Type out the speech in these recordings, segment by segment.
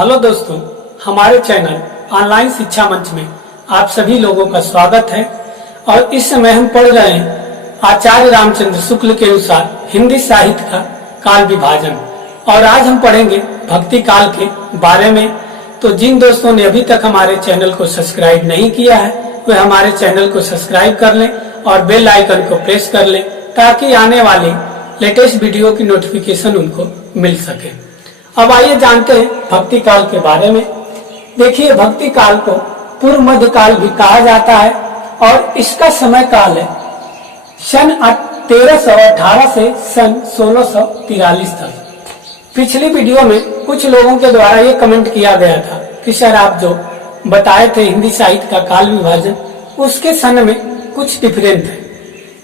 Hello दोस्तों, हमारे channel online शिक्षा मंच में आप सभी लोगों का स्वागत है। और इस समय हम पढ़ रहे हैं आचार्य रामचंद्र शुक्ल के अनुसार हिंदी साहित्य का काल विभाजन। और आज हम पढ़ेंगे भक्ति काल के बारे में। तो जिन दोस्तों ने अभी तक हमारे चैनल को सब्सक्राइब नहीं किया है वे हमारे चैनल को सब्सक्राइब कर लें और बेल आइकन को प्रेस कर लें ताकि आने वाले लेटेस्ट वीडियो की नोटिफिकेशन उनको मिल सके। अब आइए जानते हैं भक्ति काल के बारे में। देखिए, भक्ति काल को पूर्व मध्य काल भी कहा जाता है और इसका समय काल है सन 1318 से सन 1643 तक। पिछली वीडियो में कुछ लोगों के द्वारा ये कमेंट किया गया था कि सर आप जो बताए थे हिंदी साहित्य का काल विभाजन उसके सन में कुछ डिफरेंट है।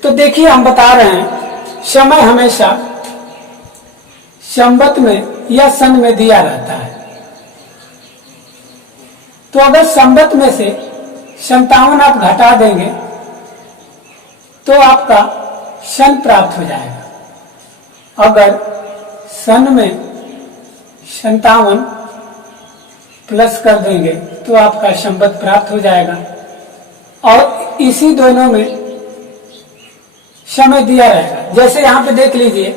तो देखिए, हम बता रहे हैं समय हमेशा संवत में या सन में दिया रहता है। तो अगर संवत में से 57 आप घटा देंगे तो आपका सन प्राप्त हो जाएगा। अगर सन में 57 प्लस कर देंगे तो आपका संवत प्राप्त हो जाएगा। और इसी दोनों में समय दिया रहेगा। जैसे यहाँ पे देख लीजिए,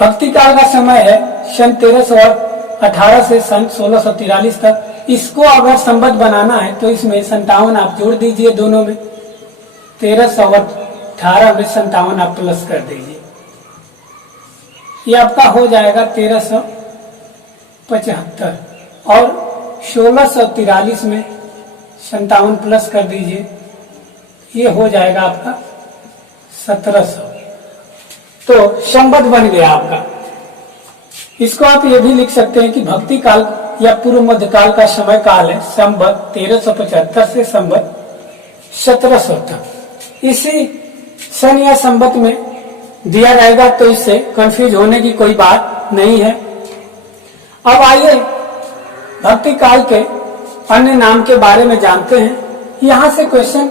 भक्ति काल का समय है सन 1318 से सन 1643 तक। इसको अगर संवत बनाना है तो इसमें 57 आप जोड़ दीजिए दोनों में, 1318 में 57 आप प्लस कर दीजिए, ये आपका हो जाएगा 1375। और 1643 में 57 प्लस कर दीजिए, ये हो जाएगा आपका 1700। तो संवत बन गया आपका। इसको आप ये भी लिख सकते हैं कि भक्ति काल या पूर्व मध्य काल का समय काल है संवत 1375 से संवत 1700 तक। इसी सन या संवत में दिया रहेगा तो इससे कंफ्यूज होने की कोई बात नहीं है। अब आइए भक्ति काल के अन्य नाम के बारे में जानते हैं। यहाँ से क्वेश्चन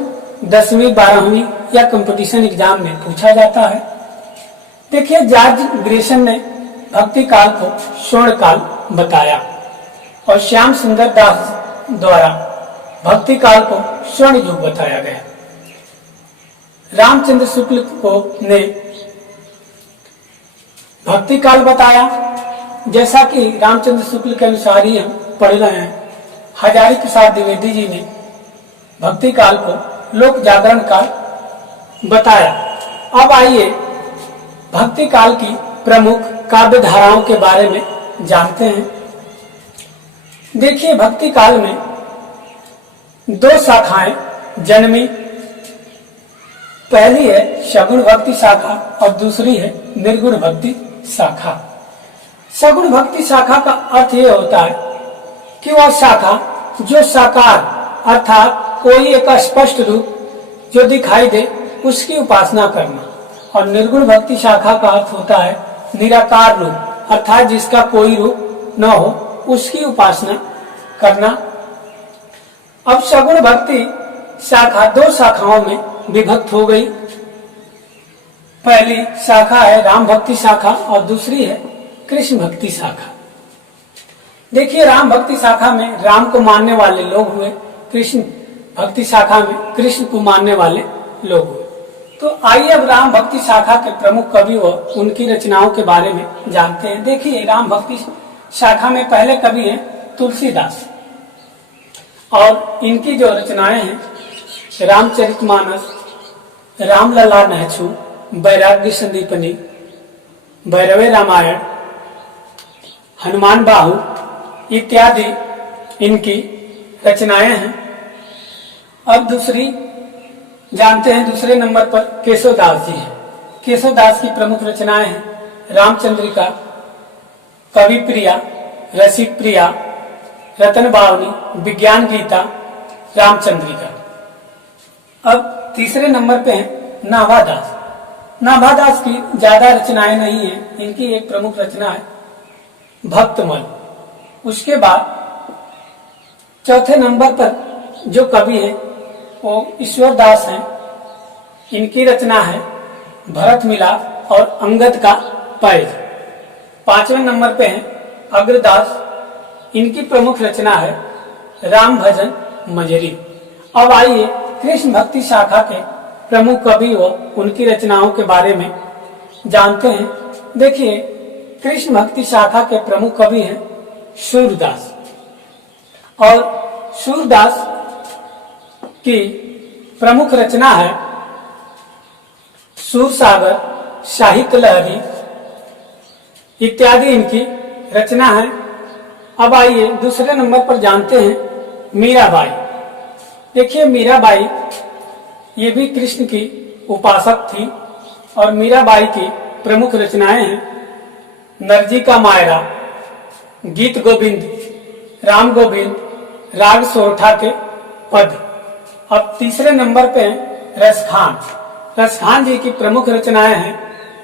10वीं 12वीं या कंपटीशन एग्जाम में पूछा जाता है। देखिए, जॉर्ज ग्रेसन ने भक्ति काल को स्वर्ण काल बताया और श्याम सुंदर दास द्वारा भक्ति काल को स्वर्ण युग बताया गया। रामचंद्र शुक्ल को ने भक्ति काल बताया, जैसा कि रामचंद्र शुक्ल के अनुसार ही हम पढ़ रहे हैं। हजारी प्रसाद द्विवेदी जी ने भक्ति काल को लोक जागरण काल बताया। अब आइए भक्ति काल की प्रमुख काव्य धाराओं के बारे में जानते हैं। देखिए, भक्ति काल में दो शाखाएं जन्मी। पहली है सगुण भक्ति शाखा और दूसरी है निर्गुण भक्ति शाखा। सगुण भक्ति शाखा का अर्थ यह होता है कि वह शाखा जो साकार अर्थात कोई एक स्पष्ट रूप जो दिखाई दे उसकी उपासना करना। और निर्गुण भक्ति शाखा का अर्थ होता है निराकार रूप अर्थात जिसका कोई रूप न हो उसकी उपासना करना। अब सगुण भक्ति शाखा दो शाखाओं में विभक्त हो गई। पहली शाखा है राम भक्ति शाखा और दूसरी है कृष्ण भक्ति शाखा। देखिए, राम भक्ति शाखा में राम को मानने वाले लोग हुए, कृष्ण भक्ति शाखा में कृष्ण को मानने वाले लोग हुए। तो आइए अब राम भक्ति शाखा के प्रमुख कवि व उनकी रचनाओं के बारे में जानते हैं। देखिए, राम भक्ति शाखा में पहले कवि हैं तुलसीदास और इनकी जो रचनाएं हैं रामचरितमानस, रामलला नहछू, वैराग्य संदीपनी, भैरवे रामायण, हनुमान बाहु इत्यादि इनकी रचनाएं हैं। अब दूसरी जानते हैं, दूसरे नंबर पर केशवदास जी हैं। केशवदास की प्रमुख रचनाएं हैं रामचंद्रिका, कवि प्रिया, रसिक प्रिया, रतन बावनी, विज्ञान गीता, रामचंद्रिका। अब तीसरे नंबर पे हैं नाभादास। नाभादास की ज्यादा रचनाएं नहीं है, इनकी एक प्रमुख रचना है भक्तमल। उसके बाद चौथे नंबर पर जो कवि है वो ईश्वरदास हैं। इनकी रचना है भरत मिलाप और अंगद का पैज। पांचवें नंबर पे हैं अग्रदास। इनकी प्रमुख रचना है राम भजन मंजरी। अब आइए कृष्ण भक्ति शाखा के प्रमुख कवि व उनकी रचनाओं के बारे में जानते हैं। देखिए, कृष्ण भक्ति शाखा के प्रमुख कवि हैं सूरदास, और सूरदास की प्रमुख रचना है सूरसागर, साहित्य लहरी इत्यादि इनकी रचना है। अब आइए दूसरे नंबर पर जानते हैं मीराबाई। देखिए, मीराबाई ये भी कृष्ण की उपासक थी, और मीराबाई की प्रमुख रचनाएं हैं नरजी का मायरा, गीत गोविंद, राम गोविंद, राग सोरठा के पद। अब तीसरे नंबर पे रसखान। रसखान जी की प्रमुख रचनाएं हैं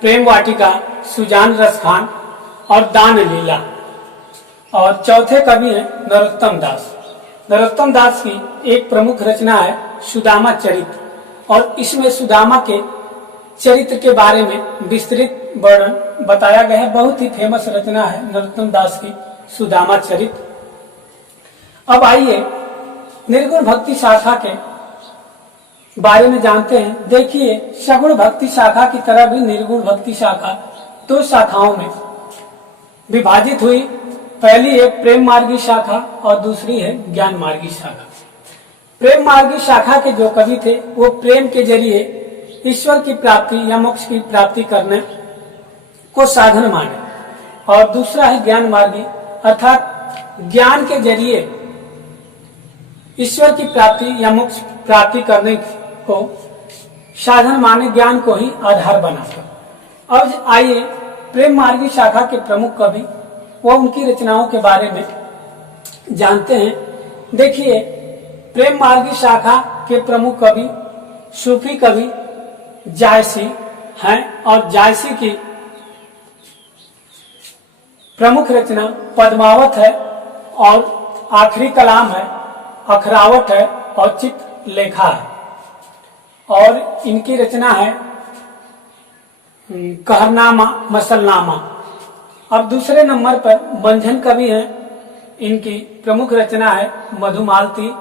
प्रेम वाटिका, सुजान रसखान और दान लीला। और चौथे कवि हैं नरोत्तम दास। नरोत्तम दास की एक प्रमुख रचना है सुदामा चरित्र, और इसमें सुदामा के चरित्र के बारे में विस्तृत वर्णन बताया गया है। बहुत ही फेमस रचना है नरोत्तम दास की सुदामा चरित्र। अब आइए निर्गुण भक्ति शाखा के बारे में जानते हैं। देखिए, सगुण भक्ति शाखा की तरह भी निर्गुण भक्ति शाखा दो शाखाओं में विभाजित हुई। पहली है प्रेम मार्गी शाखा और दूसरी है ज्ञान मार्गी शाखा। प्रेम मार्गी शाखा के जो कवि थे वो प्रेम के जरिए ईश्वर की प्राप्ति या मोक्ष की प्राप्ति करने को साधन माने, और दूसरा है ज्ञान मार्गी, अर्थात ज्ञान के जरिए ईश्वर की प्राप्ति या मोक्ष प्राप्ति करने को साधन माने, ज्ञान को ही आधार बनाकर। अब आइए प्रेम मार्गी शाखा के प्रमुख कवि वो उनकी रचनाओं के बारे में जानते हैं। देखिए, प्रेम मार्गी शाखा के प्रमुख कवि सूफी कवि जायसी हैं, और जायसी की प्रमुख रचना पद्मावत है, और आखिरी कलाम है अखरावट है, और चित्रलेखा है। और इनकी रचना है कहरनामा, मसलनामा। अब दूसरे नंबर पर मंझन कवि हैं, इनकी प्रमुख रचना है मधुमालती।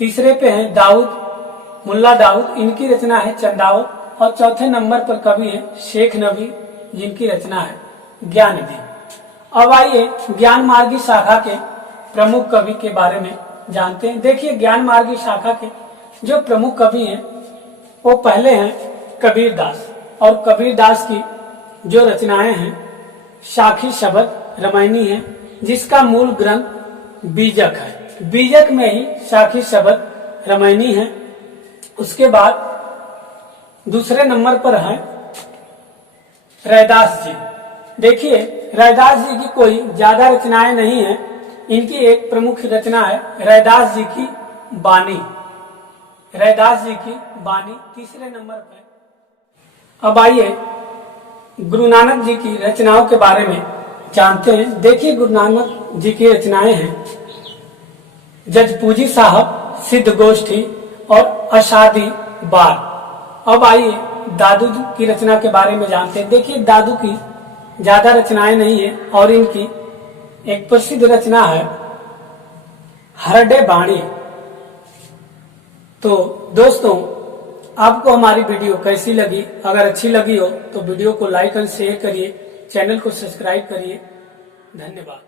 तीसरे पे हैं दाऊद, मुल्ला दाऊद, इनकी रचना है चंदावत। और चौथे नंबर पर कवि है शेख नबी, जिनकी रचना है ज्ञानदी। अब आइए ज्ञान मार्गी शाखा के प्रमुख कवि के बारे में जानते हैं। देखिए, ज्ञान मार्गी शाखा के जो प्रमुख कवि हैं वो पहले हैं कबीर दास, और कबीर दास की जो रचनाएं हैं साखी शब्द रामायणी है, जिसका मूल ग्रंथ बीजक है। बीजक में ही साखी शब्द रामायणी है। उसके बाद दूसरे नंबर पर है रैदास जी। देखिए, रैदास जी की कोई ज्यादा रचनाएं नहीं है, इनकी एक प्रमुख रचना है रैदास जी की बानी। रैदास जी की बानी तीसरे नंबर पर। अब आइए गुरु नानक जी की रचनाओं के बारे में जानते हैं। देखिए, गुरु नानक जी की रचनाएं हैं जजपूजी साहब, सिद्ध गोष्ठी और अशादी बार। अब आइए दादू की रचना के बारे में जानते हैं। देखिए, दादू की ज्यादा रचनाएं नहीं है, और इनकी एक प्रसिद्ध रचना है हरडे बाणी। तो दोस्तों, आपको हमारी वीडियो कैसी लगी? अगर अच्छी लगी हो तो वीडियो को लाइक और शेयर करिए, चैनल को सब्सक्राइब करिए। धन्यवाद।